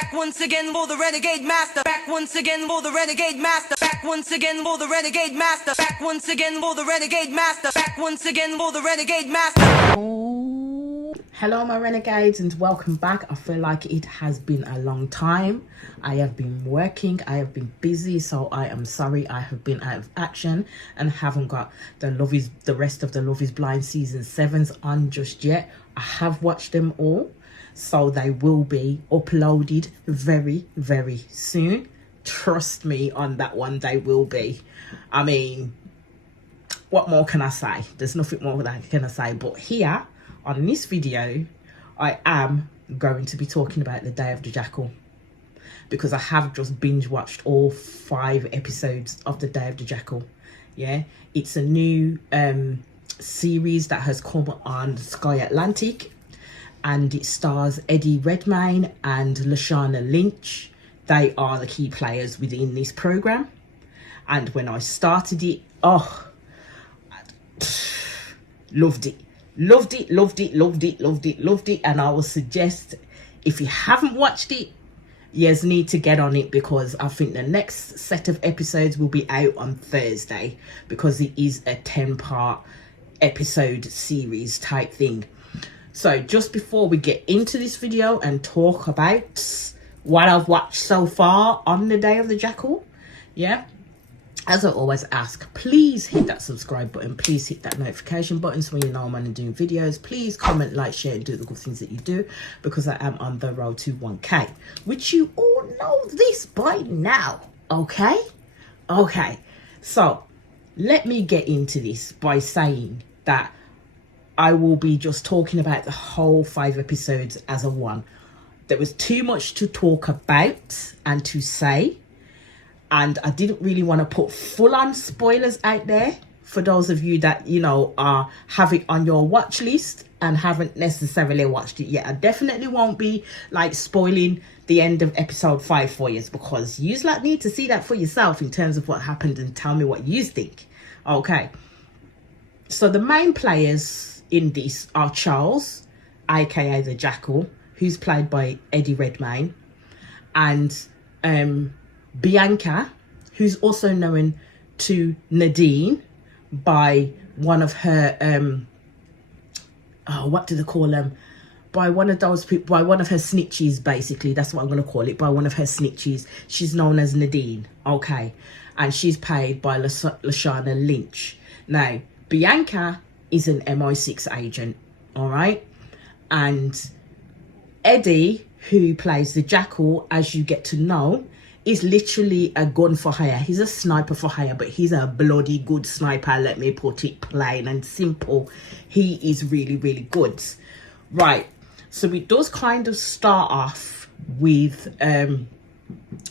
Back once again for the renegade master. Back once again for the renegade master. Back once again for the renegade master. Back once again for the renegade master. Back once again for the renegade master. Hello my renegades and welcome back. I feel like it has been a long time. I have been working, I have been busy, so I am sorry I have been out of action and haven't got the rest of the Love is Blind season 7s on just yet. I have watched them all, so they will be uploaded very soon. Trust me on that one, they will be. I mean, what more can I say? There's nothing more that I can say, but here on this video I am going to be talking about the Day of the Jackal, because I have just binge watched all 5 episodes of the Day of the Jackal. Yeah, it's a new series that has come on Sky Atlantic, and it stars Eddie Redmayne and Lashana Lynch. They are the key players within this program, and when I started it, loved it, and I will suggest, if you haven't watched it, you need to get on it, because I think the next set of episodes will be out on Thursday, because it is a 10-part episode series type thing. So just before we get into this video and talk about what I've watched so far on the Day of the Jackal, yeah, as I always ask, please hit that subscribe button, please hit that notification button so you know I'm doing videos. Please comment, like, share and do the good things that you do, because I am on the road to 1k, which you all know this by now. Okay, so let me get into this by saying that I will be just talking about the whole 5 episodes as a one. There was too much to talk about and to say, and I didn't really want to put full-on spoilers out there for those of you that, you know, have it on your watch list and haven't necessarily watched it yet. I definitely won't be like spoiling the end of episode 5 for you, because you like need to see that for yourself in terms of what happened and tell me what you think. Okay, so the main players in this are Charles, aka the Jackal, who's played by Eddie Redmayne, and Bianca, who's also known to Nadine by one of her what do they call them, by one of those people, by one of her snitches, basically. That's what I'm going to call it, by one of her snitches. She's known as Nadine, okay, and she's played by Lashana Lynch. Now Bianca is an MI6 agent, all right, and Eddie, who plays the Jackal, as you get to know, is literally a gun for hire. He's a sniper for hire, but he's a bloody good sniper, let me put it plain and simple. He is really good. Right, so it does kind of start off with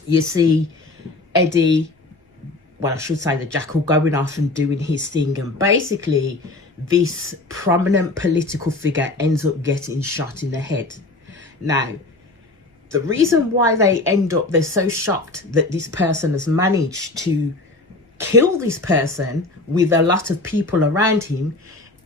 you see Eddie, well, I should say the Jackal, going off and doing his thing, and basically this prominent political figure ends up getting shot in the head. Now, the reason why they're so shocked that this person has managed to kill this person with a lot of people around him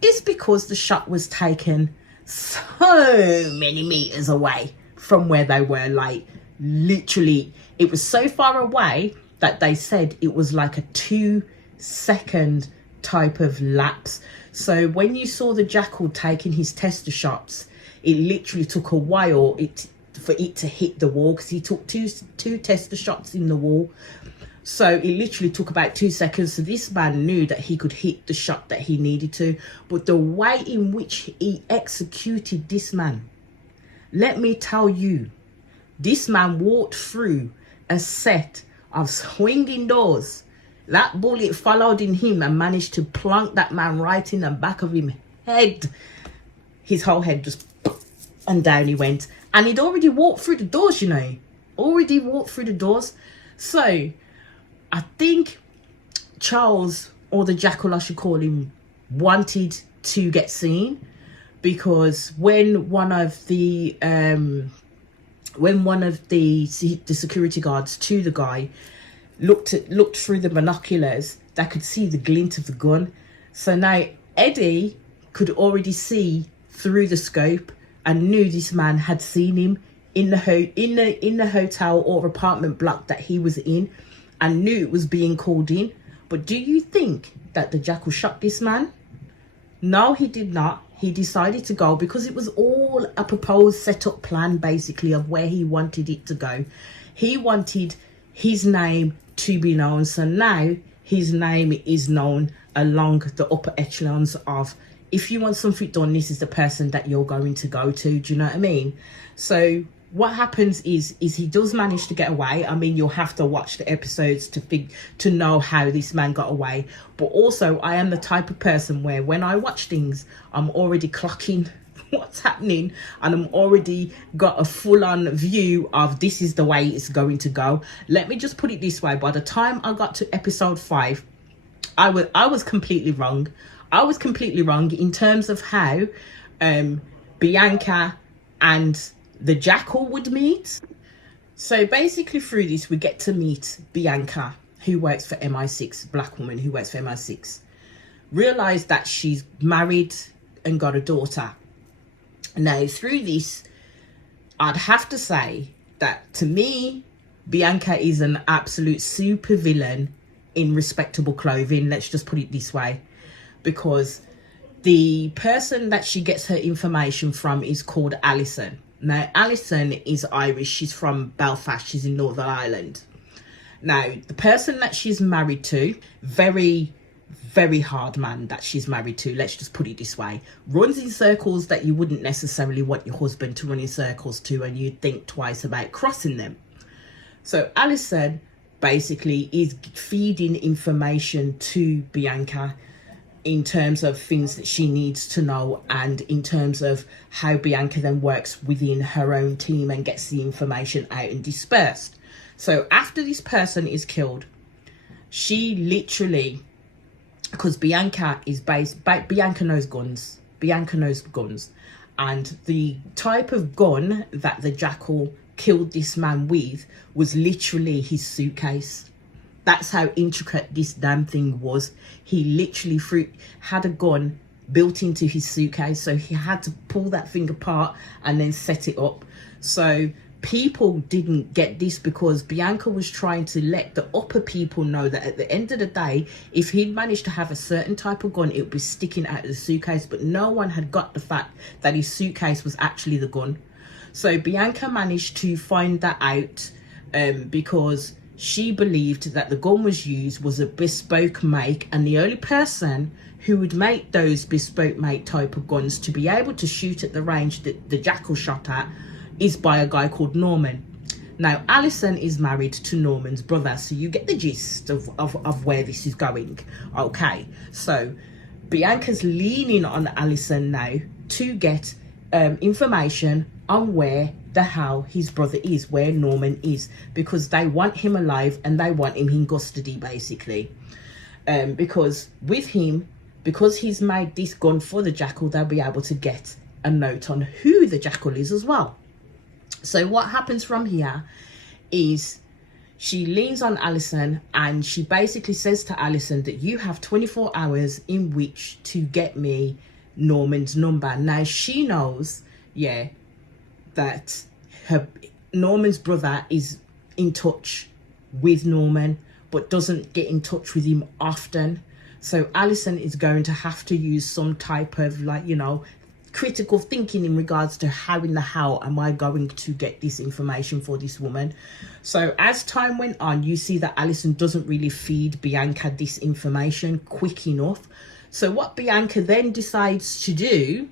is because the shot was taken so many meters away from where they were. Like, literally, it was so far away that they said it was like a 2-second type of lapse. So when you saw the Jackal taking his tester shots, it literally took a while for it to hit the wall, because he took two tester shots in the wall. So it literally took about 2 seconds. So this man knew that he could hit the shot that he needed to, but the way in which he executed this man, let me tell you, this man walked through a set of swinging doors. That bullet followed in him and managed to plunk that man right in the back of him head. His whole head just, and down he went. And he'd already walked through the doors, you know. Already walked through the doors. So I think Charles, or the Jackal I should call him, wanted to get seen, because when one of the security guards to the guy looked through the binoculars, they could see the glint of the gun. So now Eddie could already see through the scope and knew this man had seen him in the hotel or apartment block that he was in, and knew it was being called in. But do you think that the Jackal shot this man? No, he did not. He decided to go because it was all a proposed set up plan, basically, of where he wanted it to go. He wanted his name to be known. So now his name is known along the upper echelons of, if you want something done, this is the person that you're going to go to. Do you know what I mean? So what happens is he does manage to get away. I mean, you'll have to watch the episodes to know how this man got away. But also, I am the type of person where when I watch things, I'm already clocking what's happening, and I'm already got a full-on view of this is the way it's going to go. Let me just put it this way: by the time I got to episode 5, I was completely wrong. I was completely wrong in terms of how Bianca and the Jackal would meet. So basically through this, we get to meet Bianca, who works for MI6, black woman who works for MI6. Realise that she's married and got a daughter. Now through this, I'd have to say that to me, Bianca is an absolute super villain in respectable clothing. Let's just put it this way. Because the person that she gets her information from is called Alison. Now, Alison is Irish. She's from Belfast. She's in Northern Ireland. Now, the person that she's married to, very, very hard man that she's married to, let's just put it this way, runs in circles that you wouldn't necessarily want your husband to run in circles to, and you'd think twice about crossing them. So Alison basically is feeding information to Bianca in terms of things that she needs to know, and in terms of how Bianca then works within her own team and gets the information out and dispersed. So after this person is killed, she literally, because Bianca knows guns. Bianca knows guns. And the type of gun that the Jackal killed this man with was literally his suitcase. That's how intricate this damn thing was. He literally had a gun built into his suitcase, so he had to pull that thing apart and then set it up. So people didn't get this because Bianca was trying to let the upper people know that at the end of the day, if he'd managed to have a certain type of gun, it would be sticking out of the suitcase. But no one had got the fact that his suitcase was actually the gun. So Bianca managed to find that out because she believed that the gun was used was a bespoke make, and the only person who would make those bespoke make type of guns to be able to shoot at the range that the Jackal shot at is by a guy called Norman. Now, Alison is married to Norman's brother, so you get the gist of where this is going. Okay, so Bianca's leaning on Alison now to get information on where the hell his brother is, where Norman is, because they want him alive and they want him in custody, basically. Because with him, because he's made this gun for the Jackal, they'll be able to get a note on who the Jackal is as well. So what happens from here is she leans on Alison and she basically says to Alison that you have 24 hours in which to get me Norman's number. Now she knows, that Norman's brother is in touch with Norman, but doesn't get in touch with him often. So Alison is going to have to use some type of, critical thinking in regards to how in the hell am I going to get this information for this woman. So as time went on, you see that Alison doesn't really feed Bianca this information quick enough. So what Bianca then decides to do,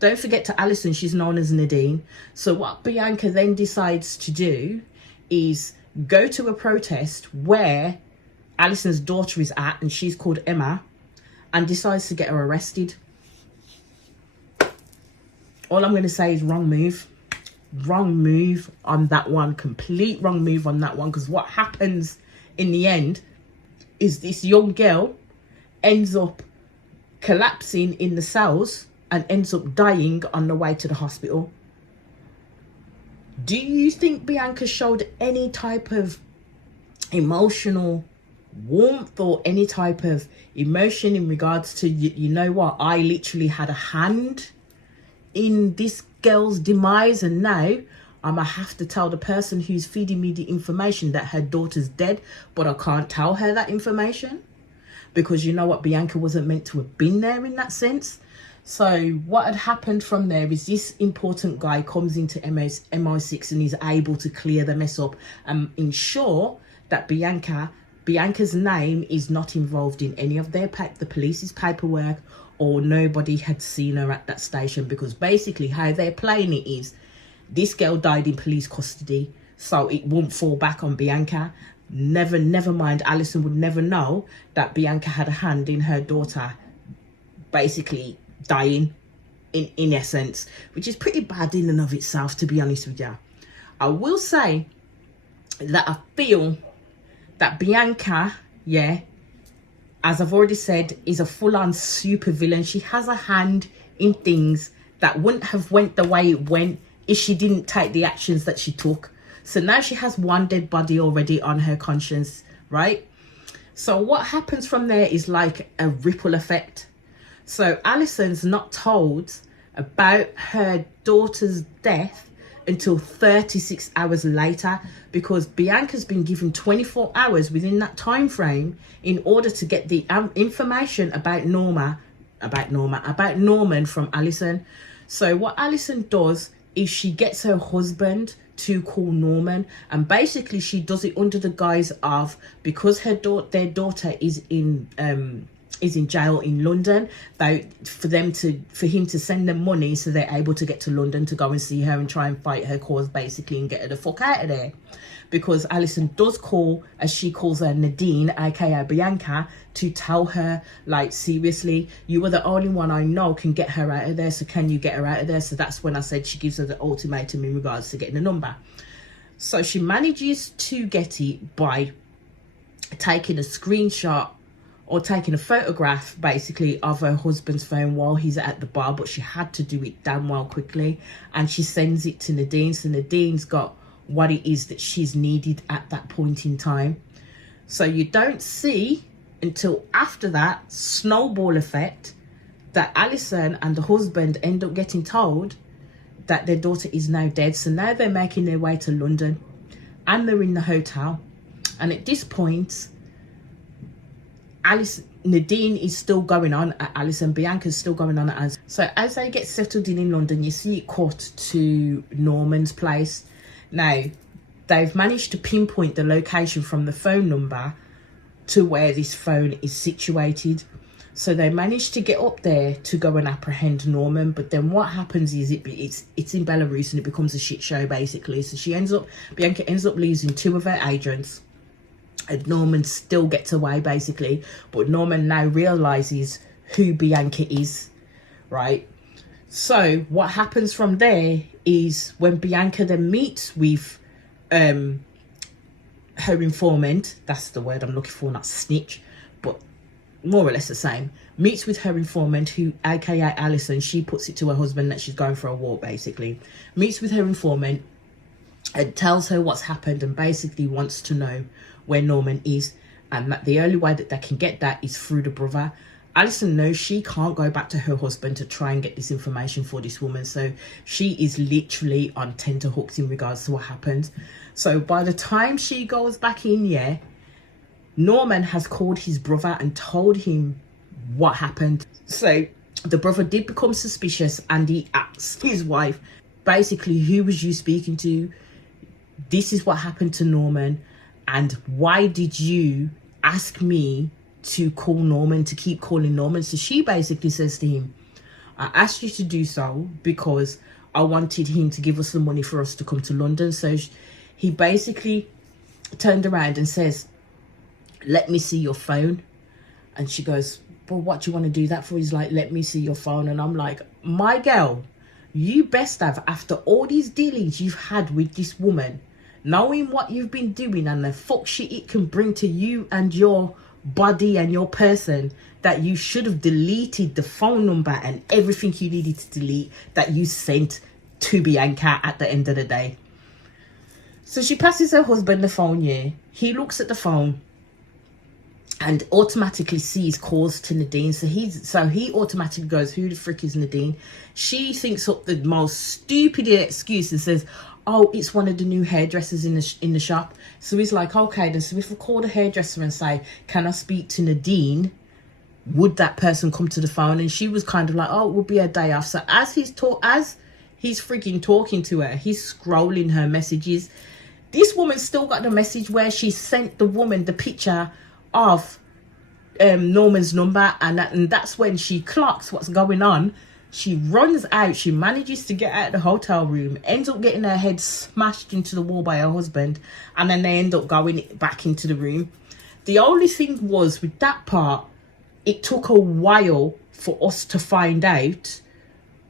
don't forget to Alison, she's known as Nadine. So what Bianca then decides to do is go to a protest where Alison's daughter is at, and she's called Emma, and decides to get her arrested. All I'm going to say is wrong move. Wrong move on that one. Complete wrong move on that one. Because what happens in the end is this young girl ends up collapsing in the cells and ends up dying on the way to the hospital. Do you think Bianca showed any type of emotional warmth or any type of emotion in regards to, you know what, I literally had a hand in this girl's demise, and now I'm going to have to tell the person who's feeding me the information that her daughter's dead, but I can't tell her that information. Because you know what, Bianca wasn't meant to have been there in that sense. So what had happened from there is this important guy comes into MI6 and is able to clear the mess up and ensure that Bianca's name is not involved in any of the police's paperwork, or nobody had seen her at that station. Because basically how they're playing it is, this girl died in police custody, so it won't fall back on Bianca. Never mind, Alison would never know that Bianca had a hand in her daughter basically dying in essence, which is pretty bad in and of itself, to be honest with you. I will say that I feel that Bianca, yeah, as I've already said, is a full-on super villain. She has a hand in things that wouldn't have went the way it went if she didn't take the actions that she took. So now she has one dead body already on her conscience, right? So what happens from there is like a ripple effect. So Alison's not told about her daughter's death until 36 hours later, because Bianca's been given 24 hours within that time frame in order to get the information about Norman from Alison. So what Alison does is she gets her husband to call Norman, and basically she does it under the guise of, because their daughter is in jail in London, for him to send them money so they're able to get to London to go and see her and try and fight her cause basically and get her the fuck out of there. Because Alison does call, as she calls her, Nadine, aka Bianca, to tell her, like, seriously, you are the only one I know can get her out of there, so can you get her out of there? So that's when I said she gives her the ultimatum in regards to getting the number. So she manages to get it by taking a screenshot or taking a photograph basically of her husband's phone while he's at the bar, but she had to do it damn well quickly, and she sends it to Nadine. So Nadine's got what it is that she's needed at that point in time. So you don't see until after that snowball effect that Alison and the husband end up getting told that their daughter is now dead. So now they're making their way to London and they're in the hotel, and at this point Nadine is still going on at Alison, Bianca's still going on at Alison. So as they get settled in London, you see it cut to Norman's place. Now, they've managed to pinpoint the location from the phone number to where this phone is situated. So they managed to get up there to go and apprehend Norman. But then what happens is it's in Belarus and it becomes a shit show basically. So Bianca ends up losing 2 of her agents. And Norman still gets away basically. But Norman now realises who Bianca is, right? So what happens from there is when Bianca then meets with her informant, that's the word I'm looking for, not snitch, but more or less the same, meets with her informant, who, aka Alison, she puts it to her husband that she's going for a walk basically, meets with her informant and tells her what's happened and basically wants to know where Norman is, and that the only way that they can get that is through the brother. Alison knows she can't go back to her husband to try and get this information for this woman, so she is literally on tenterhooks in regards to what happened. So by the time she goes back in, yeah, Norman has called his brother and told him what happened. So the brother did become suspicious and he asked his wife, basically, who was you speaking to? This is what happened to Norman, and why did you ask me to call Norman, to keep calling Norman? So she basically says to him, I asked you to do so because I wanted him to give us the money for us to come to London. So he basically turned around and says, let me see your phone. And she goes, well, what do you want to do that for? He's like, let me see your phone. And I'm like, my girl, you best have, after all these dealings you've had with this woman, knowing what you've been doing and the fuck shit it can bring to you and your body and your person, that you should have deleted the phone number and everything you needed to delete that you sent to Bianca at the end of the day. So she passes her husband the phone, yeah. He looks at the phone and automatically sees calls to Nadine. So he automatically goes, who the frick is Nadine? She thinks up the most stupid excuse and says, oh, it's one of the new hairdressers in the shop. So he's like, okay then, so if we call the hairdresser and say, can I speak to Nadine, would that person come to the phone? And she was kind of like, oh, it would be a day off. So as he's freaking talking to her, he's scrolling her messages. This woman still got the message where she sent the woman the picture of Norman's number, and that's when she clocks what's going on. She runs out. She manages to get out of the hotel room, ends up getting her head smashed into the wall by her husband, and then they end up going back into the room. The only thing was with that part, it took a while for us to find out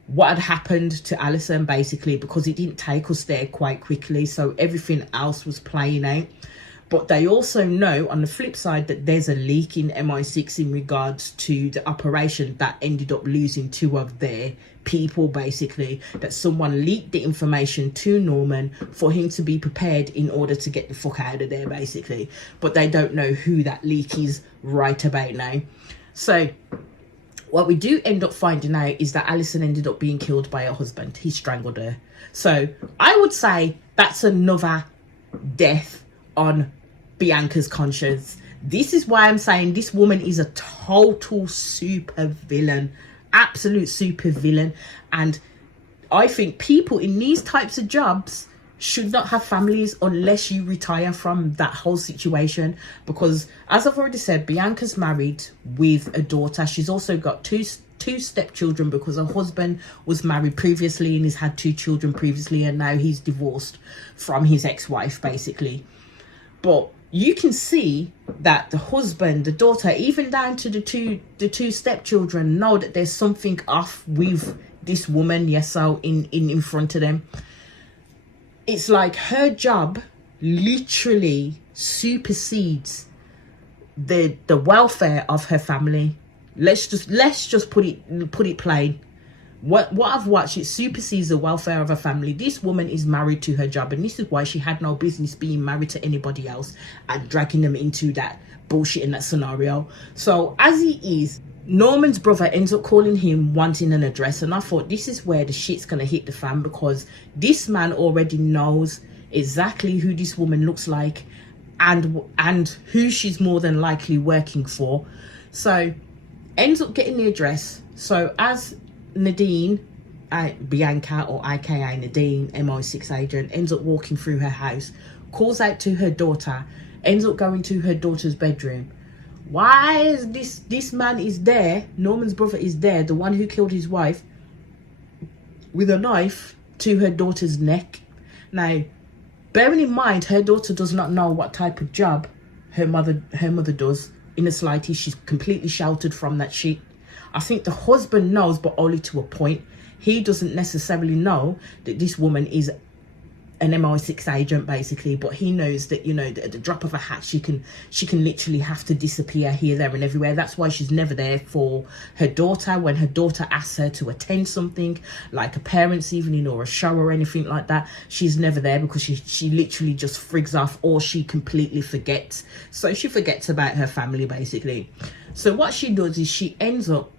what had happened to Alison, basically, because it didn't take us there quite quickly, so everything else was playing out. But they also know on the flip side that there's a leak in MI6 in regards to the operation that ended up losing 2 of their people, basically, that someone leaked the information to Norman for him to be prepared in order to get the fuck out of there, basically. But they don't know who that leak is right about now. So what we do end up finding out is that Alison ended up being killed by her husband. He strangled her. So I would say that's another death on Bianca's conscience. This is why I'm saying this woman is a total super villain, absolute super villain. And I think people in these types of jobs should not have families unless you retire from that whole situation, because as I've already said, Bianca's married with a daughter. She's also got two stepchildren because her husband was married previously and he's had 2 children previously, and now he's divorced from his ex-wife, basically. But you can see that the husband, the daughter, even down to the two stepchildren, know that there's something off with this woman, yes, so in front of them. It's like her job literally supersedes the welfare of her family. Let's just put it plain. What I've watched, it supersedes the welfare of her family. This woman is married to her job, and this is why she had no business being married to anybody else and dragging them into that bullshit in that scenario. So as he is, Norman's brother ends up calling him wanting an address, and I thought this is where the shit's gonna hit the fan, because this man already knows exactly who this woman looks like and who she's more than likely working for. So ends up getting the address. So as Nadine, Bianca, or aka Nadine, MI6 agent, ends up walking through her house, calls out to her daughter, ends up going to her daughter's bedroom. Why is this man is there, Norman's brother is there, the one who killed his wife, with a knife to her daughter's neck. Now, bearing in mind, her daughter does not know what type of job her mother does in the slightest. She's completely sheltered from that shit. I think the husband knows, but only to a point. He doesn't necessarily know that this woman is an MI6 agent, basically, but he knows that, you know, at the drop of a hat, she can literally have to disappear here, there and everywhere. That's why she's never there for her daughter. When her daughter asks her to attend something like a parents' evening or a show or anything like that, she's never there, because she literally just frigs off, or she completely forgets. So she forgets about her family, basically. So what she does is she ends up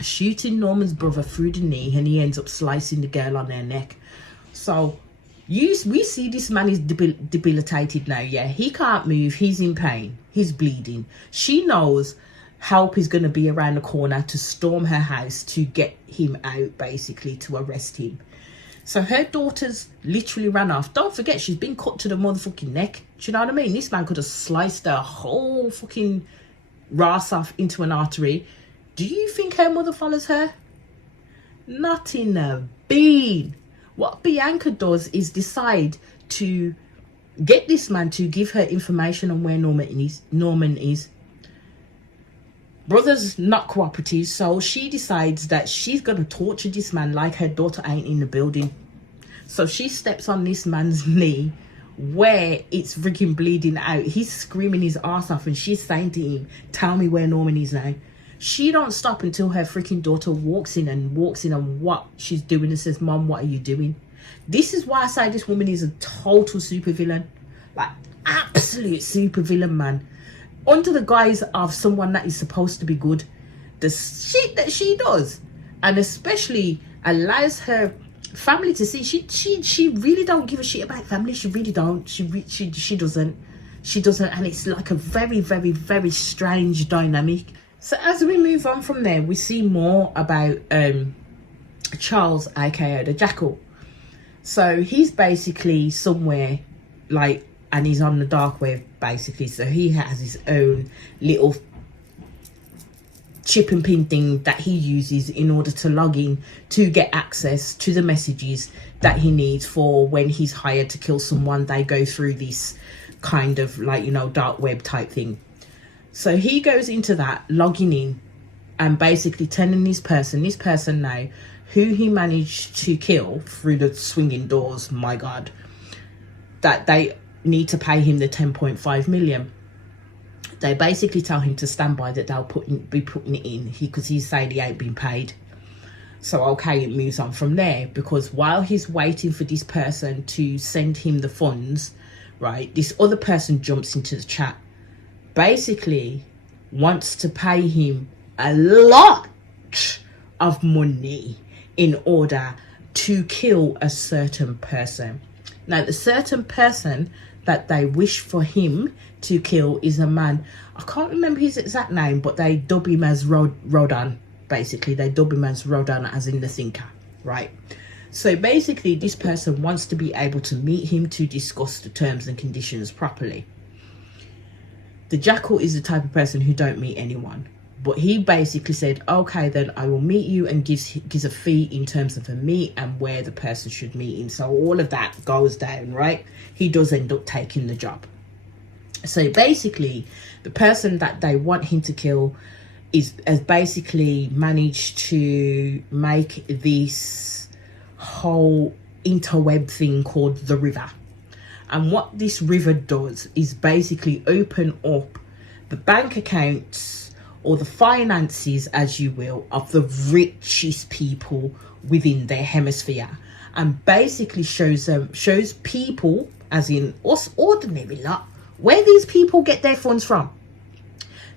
shooting Norman's brother through the knee, and he ends up slicing the girl on her neck. So we see this man is debilitated now. Yeah, he can't move, he's in pain, he's bleeding. She knows help is going to be around the corner to storm her house to get him out, basically, to arrest him. So her daughter's literally ran off. Don't forget, she's been cut to the motherfucking neck. Do you know what I mean? This man could have sliced her whole fucking ras off into an artery. Do you think her mother follows her? Not in a bean. What Bianca does is decide to get this man to give her information on where Norman is. Brother's not cooperative, so she decides that she's going to torture this man like her daughter ain't in the building. So she steps on this man's knee where it's freaking bleeding out. He's screaming his ass off, and she's saying to him, tell me where Norman is now. She don't stop until her freaking daughter walks in and what she's doing and says, Mom, what are you doing? This is why I say this woman is a total supervillain. Like, absolute supervillain, man. under the guise of someone that is supposed to be good, the shit that she does, and especially allows her family to see she really don't give a shit about family. She really don't. She doesn't. And it's like a very, very, very strange dynamic. So as we move on from there, we see more about Charles, aka the Jackal. So he's basically somewhere like, and he's on the dark web basically. So he has his own little chip and pin thing that he uses in order to log in to get access to the messages that he needs for when he's hired to kill someone. They go through this kind of like, you know, dark web type thing. So he goes into that, logging in and basically telling this person now who he managed to kill through the swinging doors, my god, that they need to pay him the 10.5 million. They basically tell him to stand by, that they'll be putting it in, because he's saying he ain't been paid. So okay, it moves on from there, because while he's waiting for this person to send him the funds, right, this other person jumps into the chat, basically wants to pay him a lot of money in order to kill a certain person. Now, the certain person that they wish for him to kill is a man. I can't remember his exact name, but they dub him as Rodan. Basically, they dub him as Rodan, as in the thinker, right? So basically, this person wants to be able to meet him to discuss the terms and conditions properly. The Jackal is the type of person who don't meet anyone. But he basically said, okay, then I will meet you, and gives a fee in terms of a meet and where the person should meet him. So all of that goes down, right? He does end up taking the job. So basically, the person that they want him to kill has basically managed to make this whole interweb thing called the river. And what this river does is basically open up the bank accounts, or the finances, as you will, of the richest people within their hemisphere, and basically shows people, as in us ordinary lot, where these people get their funds from.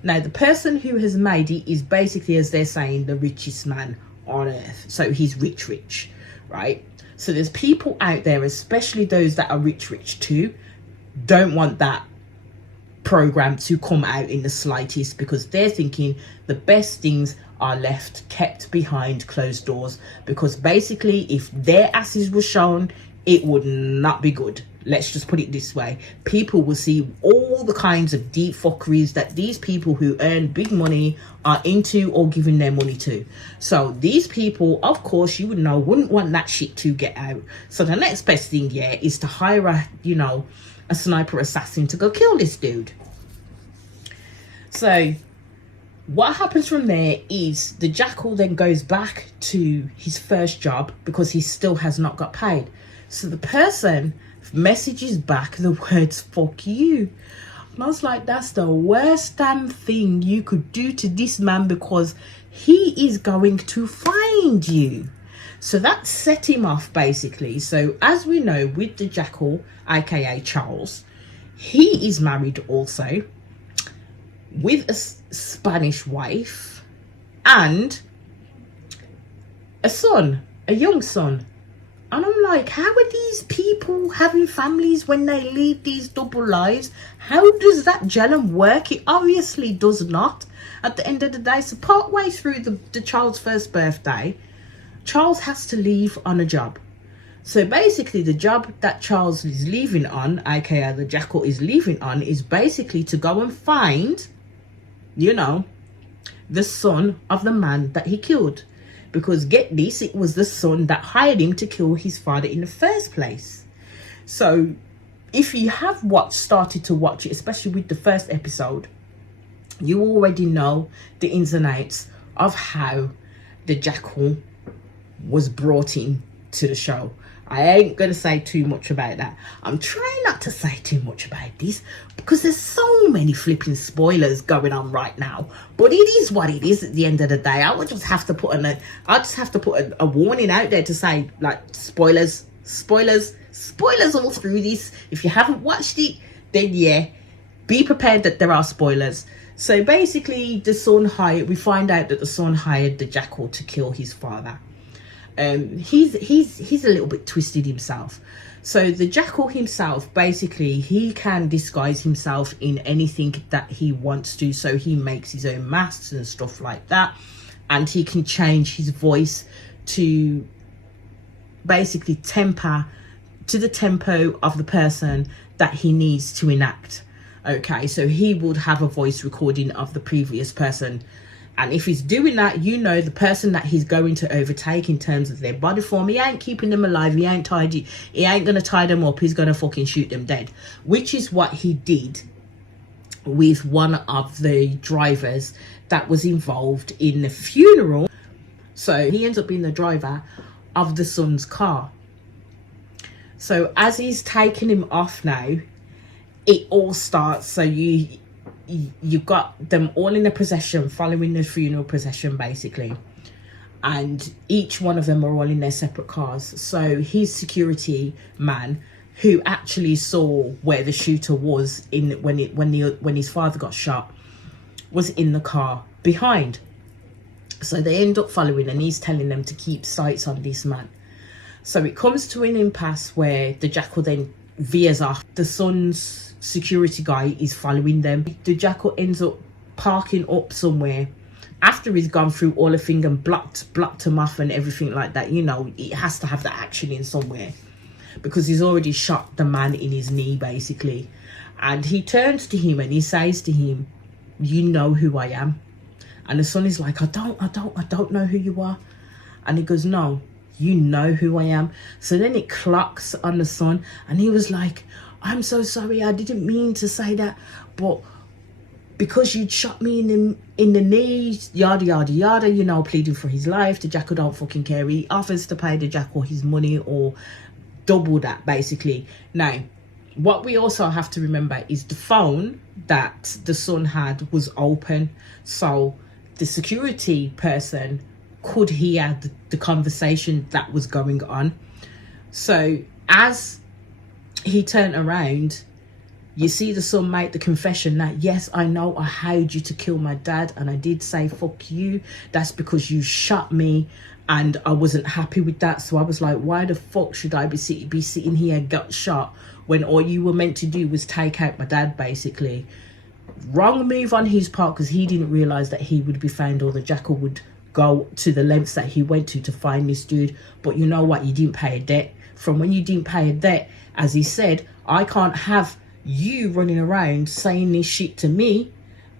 Now, the person who has made it is basically, as they're saying, the richest man on earth. So he's rich, right? So there's people out there, especially those that are rich too, don't want that program to come out in the slightest, because they're thinking the best things are kept behind closed doors, because basically if their asses were shown, it would not be good. Let's just put it this way. People will see all the kinds of deep fuckeries that these people who earn big money are into or giving their money to. So these people, of course, you would know, wouldn't want that shit to get out. So the next best thing, is to hire a sniper assassin to go kill this dude. So what happens from there is the Jackal then goes back to his first job, because he still has not got paid. So the person messages back the words "fuck you," and I was like, that's the worst damn thing you could do to this man, because he is going to find you. So that set him off basically. So as we know, with the Jackal, aka Charles, he is married also, with a Spanish wife and a son, a young son. And I'm like, how are these people having families when they lead these double lives? How does that gel and work? It obviously does not. At the end of the day, so part way through the child's first birthday, Charles has to leave on a job. So basically, the job that Charles is leaving on, aka the Jackal is leaving on, is basically to go and find, the son of the man that he killed. Because get this, it was the son that hired him to kill his father in the first place. So if you have started to watch it, especially with the first episode, you already know the ins and outs of how the Jackal was brought in to the show. I ain't gonna say too much about that. I'm trying not to say too much about this, because there's so many flipping spoilers going on right now. But it is what it is at the end of the day. I would just have to put a warning out there to say, like, spoilers all through this. If you haven't watched it, then be prepared that there are spoilers. So basically, we find out that the son hired the Jackal to kill his father. He's a little bit twisted himself. So the Jackal himself, basically, he can disguise himself in anything that he wants to. So he makes his own masks and stuff like that, and he can change his voice to basically temper to the tempo of the person that he needs to enact. Okay, so he would have a voice recording of the previous person, and if he's doing that, you know, the person that he's going to overtake in terms of their body form, he ain't keeping them alive, he ain't gonna tie them up, he's gonna fucking shoot them dead, which is what he did with one of the drivers that was involved in the funeral. So he ends up being the driver of the son's car. So as he's taking him off now, it all starts. So you got them all in a procession, following the funeral procession basically, and each one of them are all in their separate cars. So his security man, who actually saw where the shooter was when his father got shot, was in the car behind. So they end up following, and he's telling them to keep sights on this man. So it comes to an impasse where the Jackal then veers off. The son's security guy is following them. The Jackal ends up parking up somewhere after he's gone through all the thing and blocked him off and everything like that. You know, it has to have the action in somewhere, because he's already shot the man in his knee basically. And he turns to him and he says to him, "You know who I am?" And the son is like, I don't know who you are. And he goes, "No, you know who I am." So then it clocks on the son, and he was like, "I'm so sorry, I didn't mean to say that, but because you'd shot me in the knee, yada yada yada," you know, pleading for his life. The Jackal don't fucking care. He offers to pay the Jackal his money, or double that basically. Now, what we also have to remember is the phone that the son had was open, so the security person could hear the conversation that was going on. So as he turned around, you see the son make the confession that, "Yes, I know I hired you to kill my dad, and I did say fuck you. That's because you shot me, and I wasn't happy with that. So I was like, why the fuck should I be sitting here got shot when all you were meant to do was take out my dad," basically. Wrong move on his part, because he didn't realize that he would be found, or the Jackal would go to the lengths that he went to find this dude. But you know what? You didn't pay a debt. From when you didn't pay a debt, as he said, I can't have you running around saying this shit to me,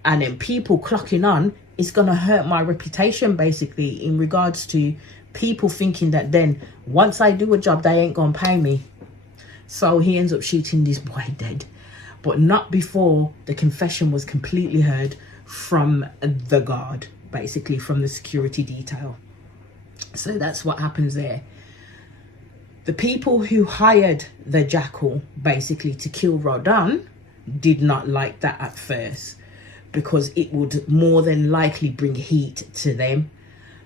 and then people clocking on. It's gonna hurt my reputation basically, in regards to people thinking that then once I do a job, they ain't gonna pay me. So he ends up shooting this boy dead, but not before the confession was completely heard from the guard, basically from the security detail. So that's what happens there. The people who hired the Jackal basically to kill Rodin did not like that at first, because it would more than likely bring heat to them.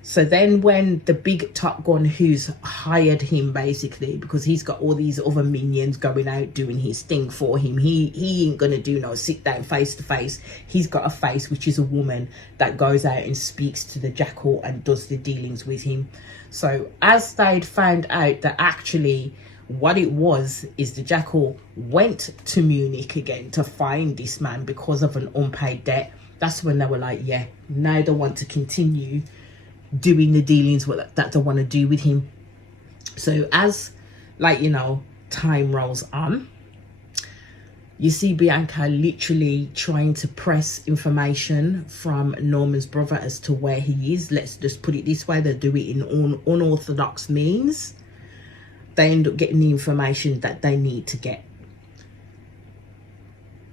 So then when the big top gun who's hired him, basically, because he's got all these other minions going out doing his thing for him, he ain't gonna do no sit down face to face. He's got a face, which is a woman that goes out and speaks to the Jackal and does the dealings with him. So as they'd found out that actually what it was is the Jackal went to Munich again to find this man because of an unpaid debt, that's when they were like, yeah, now they want to continue doing the dealings that they want to do with him. So as, like, you know, time rolls on, you see Bianca literally trying to press information from Norman's brother as to where he is. Let's just put it this way, they do it in unorthodox means. They end up getting the information that they need to get.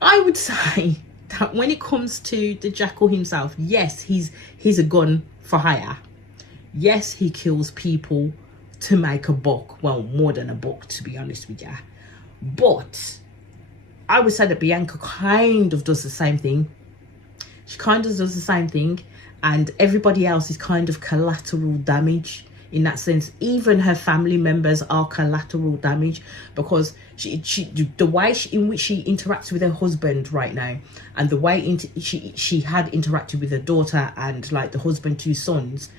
I would say that when it comes to the Jackal himself, yes, he's a gun for hire. Yes, he kills people to make a buck. Well, more than a buck, to be honest with you. But I would say that Bianca kind of does the same thing. She kind of does the same thing. And everybody else is kind of collateral damage in that sense. Even her family members are collateral damage, because The way in which she interacts with her husband right now, and the way she had interacted with her daughter and like the husband, 2 sons,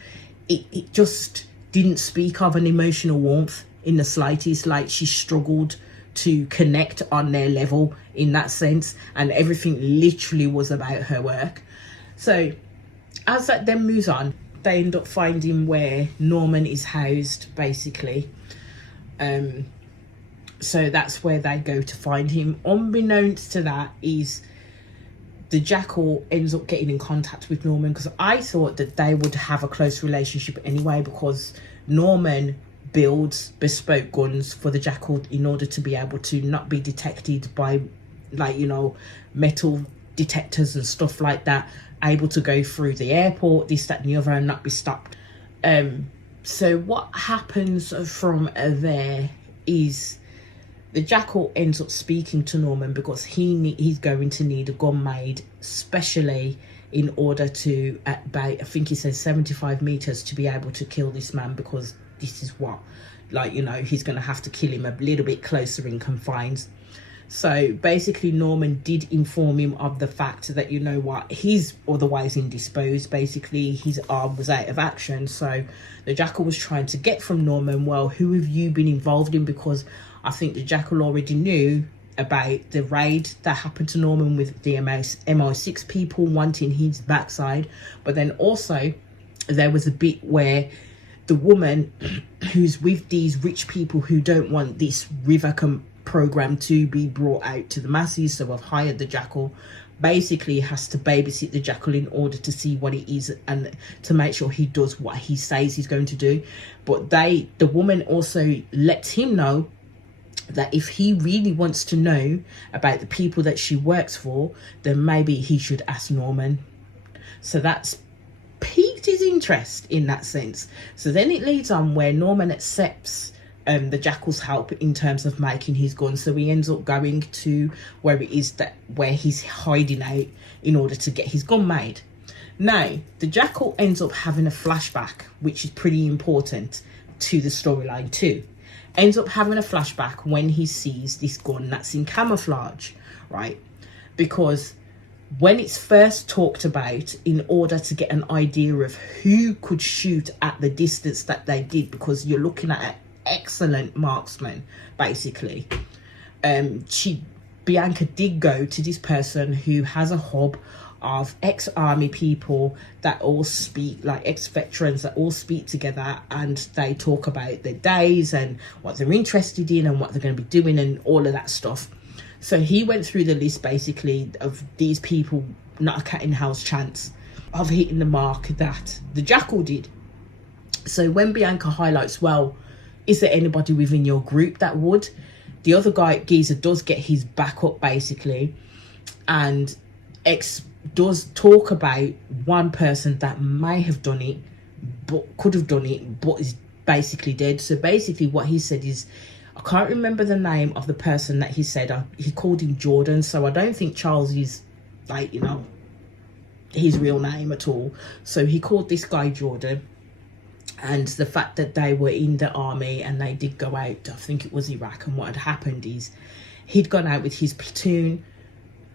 it just didn't speak of an emotional warmth in the slightest. Like, she struggled to connect on their level in that sense, and everything literally was about her work. So as that then moves on, they end up finding where Norman is housed, basically. So that's where they go to find him. Unbeknownst to that is the Jackal ends up getting in contact with Norman, because I thought that they would have a close relationship anyway, because Norman builds bespoke guns for the Jackal in order to be able to not be detected by, like, you know, metal detectors and stuff like that, able to go through the airport, this, that and the other, and not be stopped. So what happens from there is the Jackal ends up speaking to Norman, because he's going to need a gun made specially in order to, at about, I think he says 75 meters, to be able to kill this man, because this is what, like, you know, he's going to have to kill him a little bit closer in confines. So basically Norman did inform him of the fact that, you know what, he's otherwise indisposed. Basically his arm was out of action. So the Jackal was trying to get from Norman, well, who have you been involved in? Because I think the Jackal already knew about the raid that happened to Norman with the MI6 people wanting his backside. But then also there was a bit where the woman who's with these rich people who don't want this river program to be brought out to the masses, so I've hired the Jackal, basically has to babysit the Jackal in order to see what it is and to make sure he does what he says he's going to do. But the woman also lets him know that if he really wants to know about the people that she works for, then maybe he should ask Norman. So that's piqued his interest in that sense. So then it leads on where Norman accepts the Jackal's help in terms of making his gun. So he ends up going to where it is where he's hiding out in order to get his gun made. Now the Jackal ends up having a flashback, which is pretty important to the storyline too. Ends up having a flashback when he sees this gun that's in camouflage, right? Because when it's first talked about, in order to get an idea of who could shoot at the distance that they did, because you're looking at an excellent marksman, basically. Bianca did go to this person who has a hub of ex-army people that all speak, like ex-veterans that all speak together, and they talk about their days and what they're interested in and what they're going to be doing and all of that stuff. So he went through the list basically of these people, not a cat in house chance of hitting the mark that the Jackal did. So when Bianca highlights, well, is there anybody within your group that would? The other guy, Geezer, does get his back up basically, and X does talk about one person that may have done it, but could have done it, but is basically dead. So basically what he said is, I can't remember the name of the person that he said. He called him Jordan, so I don't think Charles is, like, you know, his real name at all. So he called this guy Jordan, and the fact that they were in the army and they did go out, I think it was Iraq, and what had happened is he'd gone out with his platoon.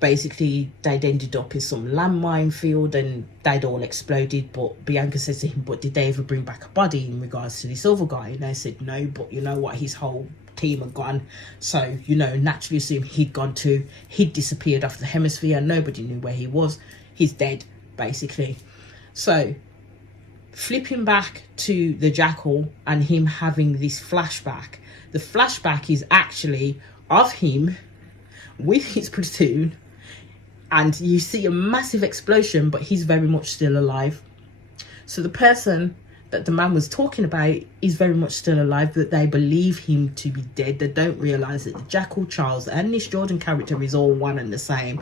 Basically they'd ended up in some landmine field and they'd all exploded. But Bianca says to him, but did they ever bring back a body in regards to this other guy? And they said no, but you know what, his whole team had gone. So, you know, naturally assume he'd gone too. He'd disappeared off the hemisphere. Nobody knew where he was. He's dead, basically. So flipping back to the Jackal and him having this flashback. The flashback is actually of him with his platoon, and you see a massive explosion, but he's very much still alive. So the person that the man was talking about is very much still alive, but they believe him to be dead. They don't realise that the Jackal, Charles, and this Jordan character is all one and the same.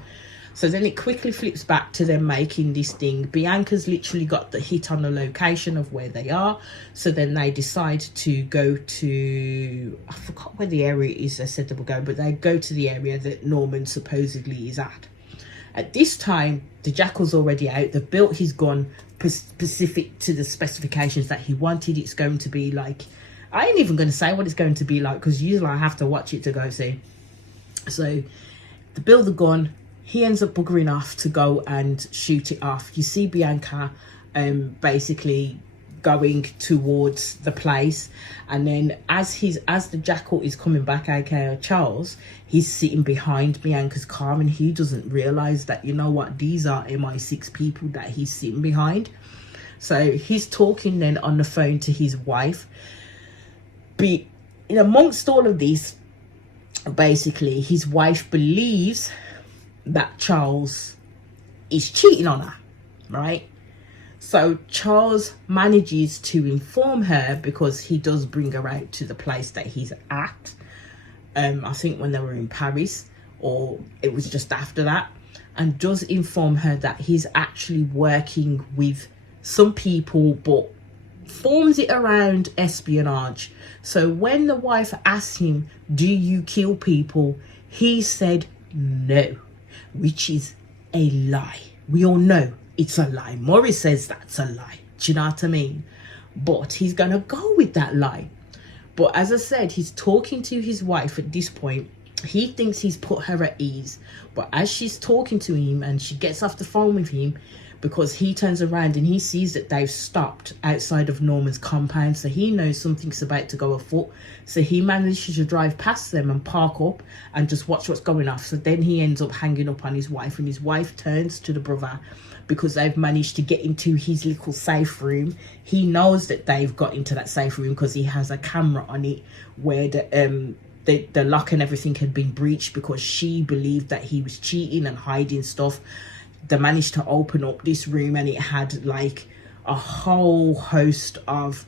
So then it quickly flips back to them making this thing. Bianca's literally got the hit on the location of where they are. So then they decide to go to, I forgot where the area is they said they were going, but they go to the area that Norman supposedly is at. At this time, the Jackal's already out. They've built his gun specific to the specifications that he wanted. It's going to be like, I ain't even going to say what it's going to be like, because usually I have to watch it to go see. So they build the gun. He ends up buggering off to go and shoot it off. You see Bianca basically going towards the place, and then as the Jackal is coming back, aka Charles, he's sitting behind Bianca's car, and he doesn't realize that, you know what, these are MI6 people that he's sitting behind. So he's talking then on the phone to his wife. Amongst all of this, basically his wife believes that Charles is cheating on her, right? So Charles manages to inform her, because he does bring her out to the place that he's at. I think when they were in Paris, or it was just after that, and does inform her that he's actually working with some people, but forms it around espionage. So when the wife asked him, do you kill people, he said no, which is a lie. We all know it's a lie. Morris says that's a lie. Do you know what I mean? But he's gonna go with that lie. But as I said, he's talking to his wife at this point. He thinks he's put her at ease, but as she's talking to him and she gets off the phone with him, because he turns around and he sees that they've stopped outside of Norman's compound, so he knows something's about to go afoot. So he manages to drive past them and park up and just watch what's going on. So then he ends up hanging up on his wife, and his wife turns to the brother, because they've managed to get into his little safe room. He knows that they've got into that safe room because he has a camera on it where the lock and everything had been breached, because she believed that he was cheating and hiding stuff. They managed to open up this room, and it had like a whole host of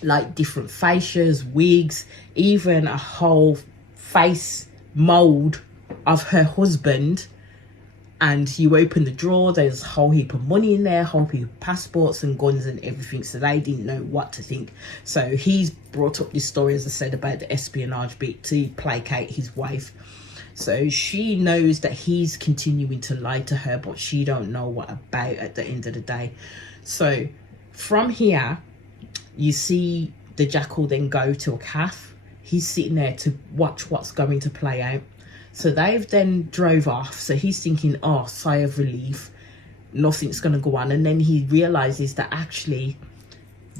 like different fascias, wigs, even a whole face mold of her husband. And you open the drawer, there's a whole heap of money in there, a whole heap of passports and guns and everything. So they didn't know what to think. So he's brought up this story, as I said, about the espionage bit to placate his wife. So she knows that he's continuing to lie to her, but she don't know what about at the end of the day. So from here, you see the Jackal then go to a cafe. He's sitting there to watch what's going to play out. So they've then drove off. So he's thinking, oh, sigh of relief, nothing's going to go on. And then he realizes that actually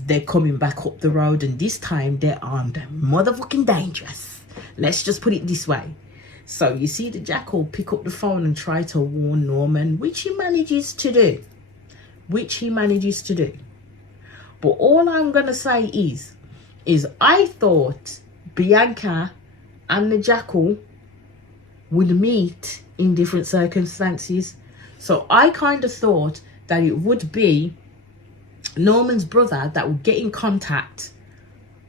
they're coming back up the road, and this time they're armed and motherfucking dangerous. Let's just put it this way. So you see the Jackal pick up the phone and try to warn Norman, which he manages to do. But all I'm going to say is I thought Bianca and the Jackal would meet in different circumstances. So I kind of thought that it would be Norman's brother that would get in contact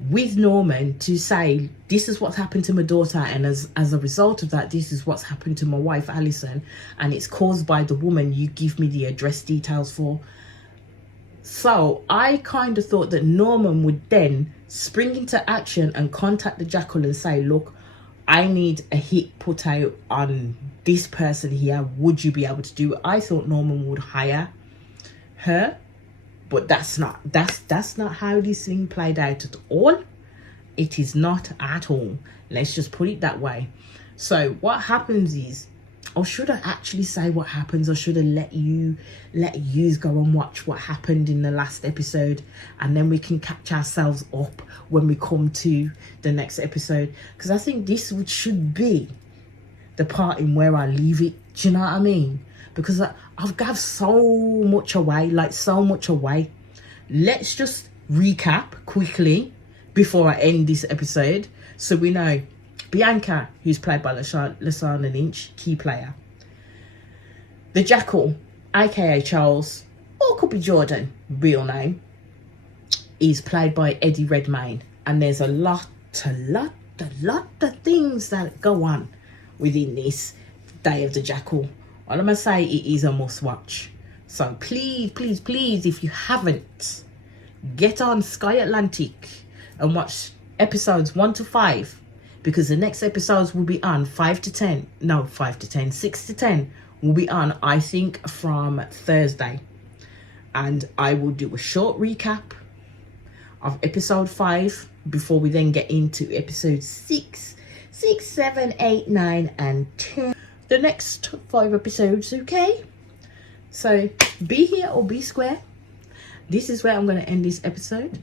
with Norman to say, this is what's happened to my daughter, and as a result of that, this is what's happened to my wife Alison, and it's caused by the woman you give me the address details for. So I kind of thought that Norman would then spring into action and contact the Jackal and say, look, I need a hit put out on this person here, would you be able to do it? I thought Norman would hire her, but that's not how this thing played out at all. It is not at all. Let's just put it that way. So what happens is, or should I actually say what happens, or should I let you go and watch what happened in the last episode, and then we can catch ourselves up when we come to the next episode? Because I think this should be the part in where I leave it. Do you know what I mean? Because I've got so much away. Let's just recap quickly before I end this episode. So we know Bianca, who's played by Lasana Lynch, key player. The Jackal, aka Charles, or could be Jordan, real name, is played by Eddie Redmayne. And there's a lot of things that go on within this Day of the Jackal. All I'm going to say, it is a must watch. So please, if you haven't, get on Sky Atlantic and watch episodes 1 to 5. Because the next episodes will be on 6 to 10 will be on, I think, from Thursday. And I will do a short recap of episode 5 before we then get into episode 6. 6, 7, 8, 9, and 10. The next 5 episodes, okay? So be here or be square. This is where I'm going to end this episode.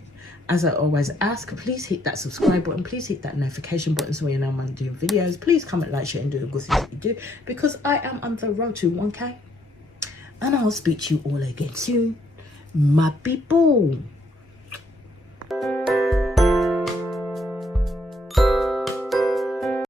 As I always ask, please hit that subscribe button. Please hit that notification button so you know when I'm doing videos. Please comment, like, share, and do the good things that you do. Because I am on the road to 1K. And I'll speak to you all again soon. My people.